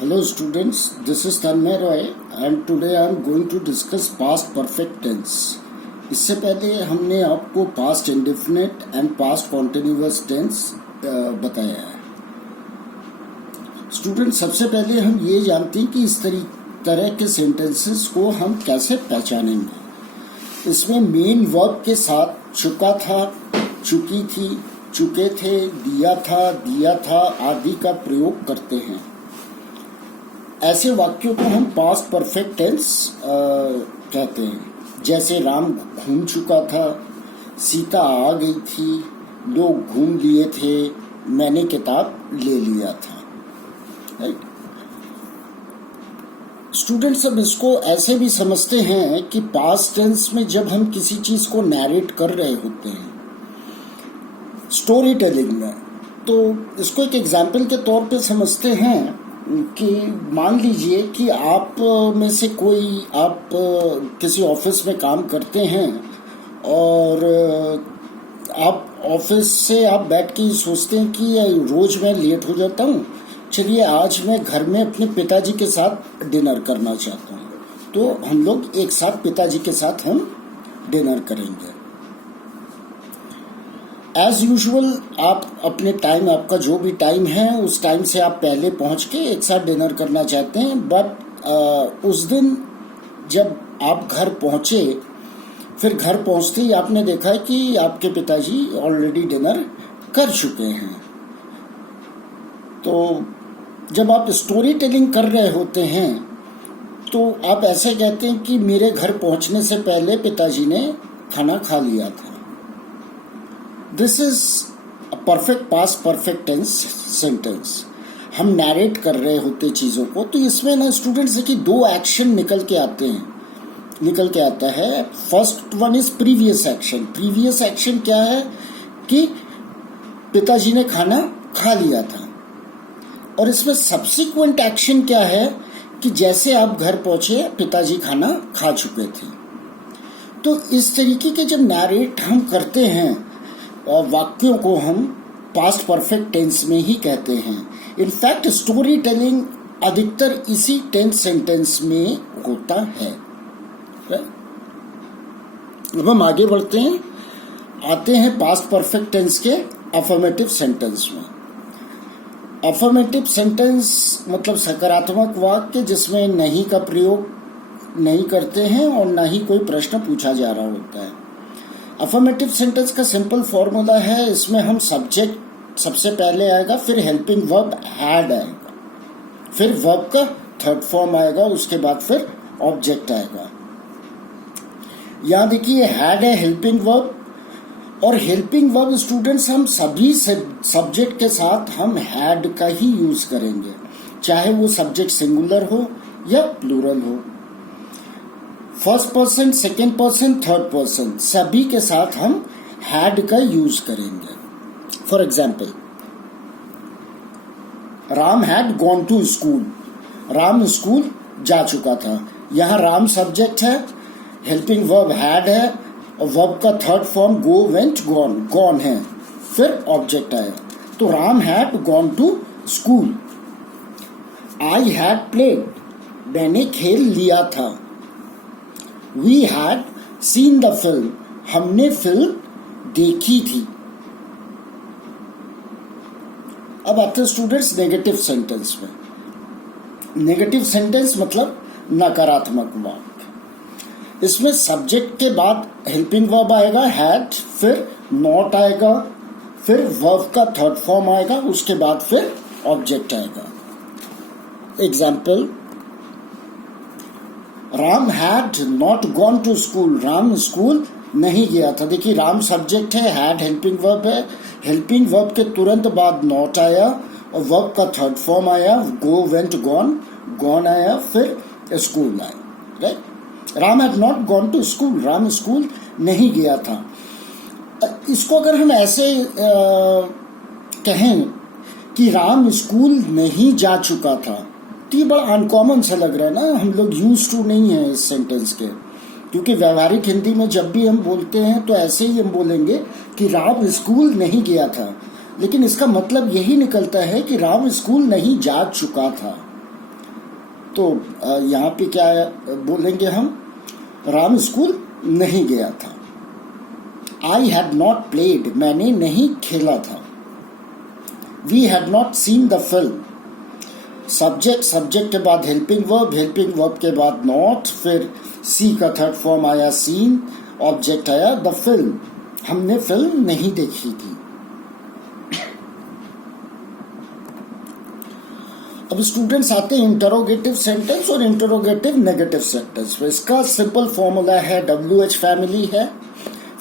Hello students, this is Tanmay Roy and today I am going to discuss past perfect tense. इससे पहले हमने आपको past indefinite and past continuous tense बताया है. Student, सबसे पहले हम ये जानते हैं कि इस तरह के सेंटेंसेस को हम कैसे पहचानेंगे. इसमें मेन वर्ब के साथ चुका था, चुकी थी, चुके थे, दिया था आदि का प्रयोग करते हैं. ऐसे वाक्यों को हम पास्ट परफेक्ट टेंस कहते हैं. जैसे राम घूम चुका था, सीता आ गई थी, लोग घूम लिए थे, मैंने किताब ले लिया था. राइट स्टूडेंट्स, अब इसको ऐसे भी समझते हैं कि पास्ट टेंस में जब हम किसी चीज को नैरेट कर रहे होते हैं स्टोरी टेलिंग में, तो इसको एक एग्जाम्पल के तौर पे समझते हैं कि मान लीजिए कि आप में से कोई आप किसी ऑफिस में काम करते हैं और आप ऑफिस से आप बैठ के सोचते हैं कि रोज मैं लेट हो जाता हूँ, चलिए आज मैं घर में अपने पिताजी के साथ डिनर करना चाहता हूँ, तो हम लोग एक साथ पिताजी के साथ हम डिनर करेंगे. एज यूजुअल आप अपने टाइम, आपका जो भी टाइम है उस टाइम से आप पहले पहुंच के एक साथ डिनर करना चाहते हैं. बट उस दिन जब आप घर पहुंचे, फिर घर पहुंचते ही आपने देखा कि आपके पिताजी ऑलरेडी डिनर कर चुके हैं. तो जब आप स्टोरी टेलिंग कर रहे होते हैं तो आप ऐसे कहते हैं कि मेरे घर पहुंचने से पहले पिताजी ने खाना खा लिया था. This is a perfect past perfect tense sentence. हम नैरेट कर रहे होते चीज़ों को, तो इसमें ना स्टूडेंट्स देखिए दो एक्शन निकल के आता है. First one is previous action. Previous action क्या है कि पिताजी ने खाना खा लिया था, और इसमें सब्सिक्वेंट एक्शन क्या है कि जैसे आप घर पहुंचे पिताजी खाना खा चुके थे. तो इस तरीके के जब नैरेट हम करते हैं और वाक्यों को हम पास्ट परफेक्ट टेंस में ही कहते हैं. इनफैक्ट स्टोरी टेलिंग अधिकतर इसी टेंस सेंटेंस में होता है. अब हम आगे बढ़ते हैं, आते हैं पास्ट परफेक्ट टेंस के अफर्मेटिव सेंटेंस में. अफर्मेटिव सेंटेंस मतलब सकारात्मक वाक्य जिसमें नहीं का प्रयोग नहीं करते हैं और ना ही कोई प्रश्न पूछा जा रहा होता है. अफर्मेटिव सेंटेंस का सिंपल फॉर्मूला है, इसमें हम सब्जेक्ट सबसे पहले आएगा, फिर हेल्पिंग वर्ब हैड आएगा, फिर वर्ब का थर्ड फॉर्म आएगा, उसके बाद फिर ऑब्जेक्ट आएगा. यहाँ देखिए हैड है हेल्पिंग वर्ब, और हेल्पिंग वर्ब स्टूडेंट्स हम सभी सब्जेक्ट के साथ हम हैड का ही यूज करेंगे, चाहे वो सब्जेक्ट सिंगुलर हो या प्लूरल हो. First person, second person, third person सभी के साथ हम हैड का यूज करेंगे. For example, Ram had gone to school. Ram school जा चुका था. यहाँ राम सब्जेक्ट है, हेल्पिंग वर्ब हैड है, और वर्ब का third form go, went, gone, gone है, फिर ऑब्जेक्ट आया. तो Ram had gone to school. I had played, मैंने खेल लिया था. We had seen the film, हमने फिल्म देखी थी. अब आते हैं स्टूडेंट्स नेगेटिव सेंटेंस में. नेगेटिव सेंटेंस मतलब नकारात्मक वाक्य. इसमें सब्जेक्ट के बाद हेल्पिंग वर्ब आएगा हैड, फिर नॉट आएगा, फिर वर्ब का थर्ड फॉर्म आएगा, उसके बाद फिर ऑब्जेक्ट आएगा. Example, Ram had not gone to school. Ram school नहीं गया था. देखिए राम सब्जेक्ट है, हैड हेल्पिंग वर्ब है, हेल्पिंग वर्ब के तुरंत बाद नॉट आया और वर्ब का थर्ड फॉर्म आया, गो, वेंट, गॉन, गॉन आया, फिर स्कूल आया. Right, Ram had not gone to school, Ram school नहीं गया था. इसको अगर हम ऐसे कहें कि राम स्कूल नहीं जा चुका था, तो ये बड़ा अनकॉमन सा लग रहा है ना. हम लोग यूज टू नहीं है इस सेंटेंस के, क्योंकि व्यवहारिक हिंदी में जब भी हम बोलते हैं तो ऐसे ही हम बोलेंगे कि राम स्कूल नहीं गया था, लेकिन इसका मतलब यही निकलता है कि राम स्कूल नहीं जा चुका था. तो यहाँ पे क्या बोलेंगे हम, राम स्कूल नहीं गया था। आई हैड नॉट प्लेड, मैंने नहीं खेला था। We had not seen the film. Subject के बाद हेल्पिंग वर्ब के बाद नॉट, फिर सी का थर्ड फॉर्म आया सीन, ऑब्जेक्ट आया द फिल्म, हमने फिल्म नहीं देखी थी। अब स्टूडेंट्स आते हैं इंटरोगेटिव सेंटेंस और इंटरोगेटिव नेगेटिव सेंटेंस पे। इसका सिंपल फॉर्मूला है WH फैमिली है,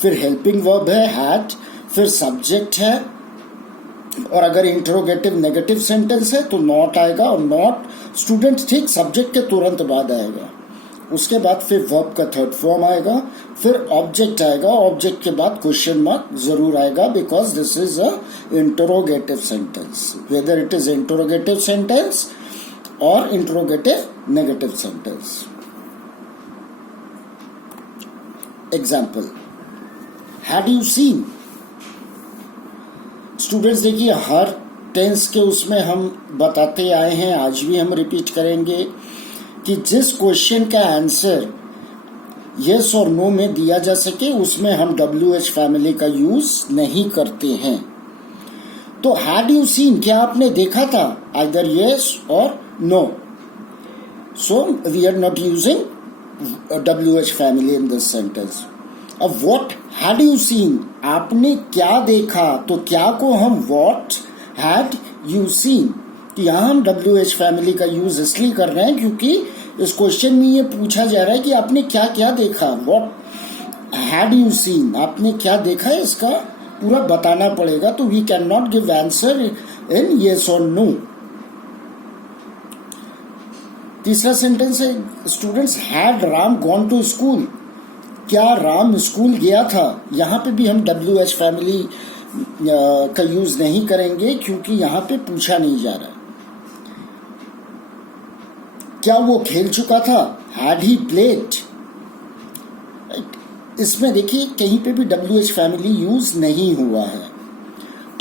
फिर हेल्पिंग वर्ब है हैड, फिर सब्जेक्ट है, और अगर इंटरोगेटिव नेगेटिव सेंटेंस है तो नॉट आएगा, और नॉट स्टूडेंट ठीक सब्जेक्ट के तुरंत बाद आएगा। उसके बाद फिर वर्ब का थर्ड फॉर्म आएगा, फिर ऑब्जेक्ट आएगा, ऑब्जेक्ट के बाद क्वेश्चन मार्क जरूर आएगा, because this is a interrogative sentence, whether it is interrogative sentence और interrogative negative sentence. Example, had you seen. Students देखिए, हर टेंस के उसमें हम बताते आए हैं, आज भी हम रिपीट करेंगे कि जिस क्वेश्चन का आंसर यस और नो में दिया जा सके उसमें हम WH फैमिली का यूज नहीं करते हैं। तो हैड यू सीन, क्या आपने देखा था, either yes or no, so we are not using WH family in this sentence. अब व्हाट हैड यू सीन, आपने क्या देखा, तो क्या को हम व्हाट हैड यू सीन, तो यहाँ हम WH फैमिली का यूज इसलिए कर रहे हैं क्योंकि इस क्वेश्चन में ये पूछा जा रहा है कि आपने क्या क्या देखा। व्हाट हैड यू सीन, आपने क्या देखा है, इसका पूरा बताना पड़ेगा, तो we can not give answer in yes or no. तीसरा सेंटेंस है students, had Ram gone to school, क्या राम स्कूल गया था। यहाँ पे भी हम WH फैमिली का यूज नहीं करेंगे क्योंकि यहाँ पे पूछा नहीं जा रहा है। क्या वो खेल चुका था, हैड ही प्लेड। इसमें देखिए कहीं पे भी WH फैमिली यूज नहीं हुआ है।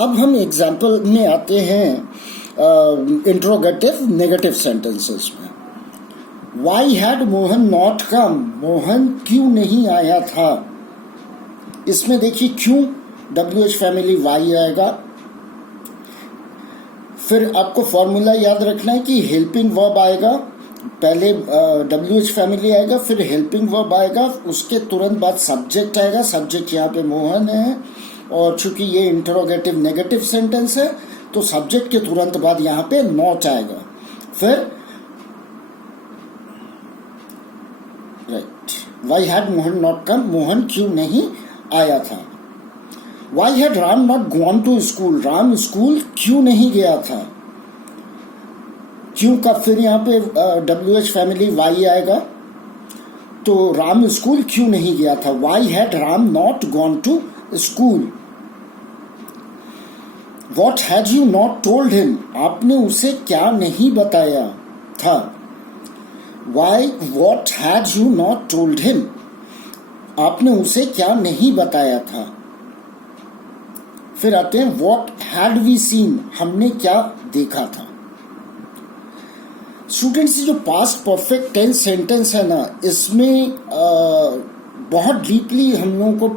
अब हम एग्जाम्पल में आते हैं इंट्रोगेटिव नेगेटिव सेंटेंसेस में। Why had Mohan not come, Mohan क्यों नहीं आया था। इसमें देखिए क्यों WH फैमिली वाई आएगा। फिर आपको फॉर्मूला याद रखना है कि हेल्पिंग वर्ब आएगा, पहले WH फैमिली आएगा, फिर हेल्पिंग वर्ब आएगा, उसके तुरंत बाद सब्जेक्ट आएगा। सब्जेक्ट यहाँ पे मोहन है, और चूंकि ये इंटरोगेटिव नेगेटिव सेंटेंस है तो सब्जेक्ट के तुरंत बाद यहाँ पे नॉट आएगा। फिर right, why had Mohan not come, Mohan क्यों नहीं आया था। Why had Ram not gone to school, Ram school क्यों नहीं गया था। क्यों का फिर यहाँ पे WH फैमिली वाई आएगा, तो राम स्कूल क्यों नहीं गया था। Why had Ram not gone to school. What had you not told him, आपने उसे क्या नहीं बताया था। Why what had you not told him, आपने उसे क्या नहीं बताया था। फिर आते हैं वॉट हैड वी सीन, हमने क्या देखा था। स्टूडेंट्स, जो पास्ट परफेक्ट टेंस सेंटेंस है ना, इसमें बहुत डीपली हम लोगों को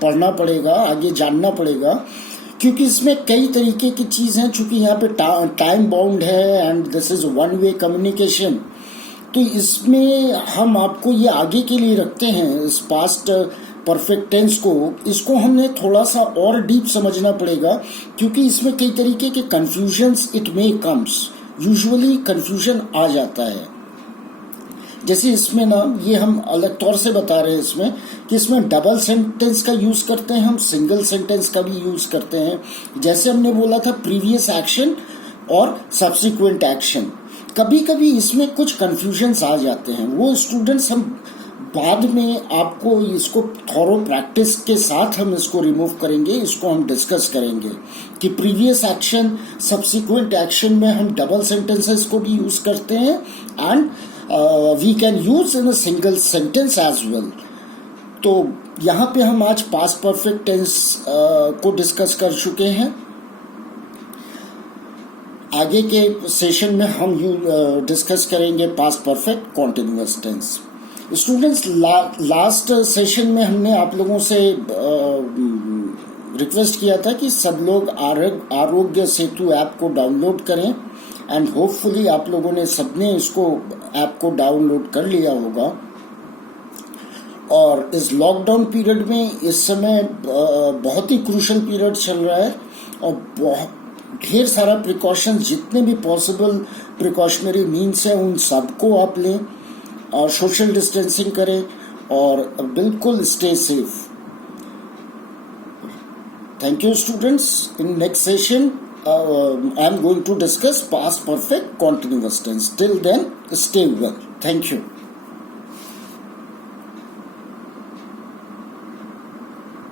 पढ़ना पड़ेगा, आगे जानना पड़ेगा, क्योंकि इसमें कई तरीके की चीज़ हैं। चूंकि यहाँ पे टाइम बाउंड है and this is one way communication, तो इसमें हम आपको ये आगे के लिए रखते हैं इस पास्ट परफेक्ट टेंस को। इसको हमने थोड़ा सा और डीप समझना पड़ेगा, क्योंकि इसमें कई तरीके के confusions it may comes, usually confusion आ जाता है। जैसे इसमें ना, ये हम अलग तौर से बता रहे हैं इसमें कि इसमें डबल सेंटेंस का यूज करते हैं, हम सिंगल सेंटेंस का भी यूज करते हैं। जैसे हमने बोला था प्रीवियस एक्शन और सब्सिक्वेंट एक्शन, कभी कभी इसमें कुछ कंफ्यूजन्स आ जाते हैं। वो स्टूडेंट्स हम बाद में आपको इसको थॉरो प्रैक्टिस के साथ हम इसको रिमूव करेंगे, इसको हम डिस्कस करेंगे कि प्रीवियस एक्शन सब्सिक्वेंट एक्शन में हम डबल सेंटेंसेस को भी यूज करते हैं and we can use in a single sentence as well. तो यहाँ पे हम आज पास्ट परफेक्ट टेंस को डिस्कस कर चुके हैं। आगे के सेशन में हम डिस्कस करेंगे past perfect continuous tense. Students, last session में हमने आप लोगों से रिक्वेस्ट किया था कि सब लोग आरोग्य सेतु ऐप को डाउनलोड करें, एंड होपफुली आप लोगों ने सबने इसको ऐप को डाउनलोड कर लिया होगा। और इस लॉकडाउन पीरियड में इस समय बहुत ही क्रूशल पीरियड चल रहा है, और ढेर सारा प्रिकॉशन, जितने भी पॉसिबल प्रिकॉशनरी मीन्स हैं उन सबको आप लें, और सोशल डिस्टेंसिंग करें, और बिल्कुल stay safe. Thank you, students. In next session, I am going to discuss past perfect continuous tense. Till then, stay well. Thank you.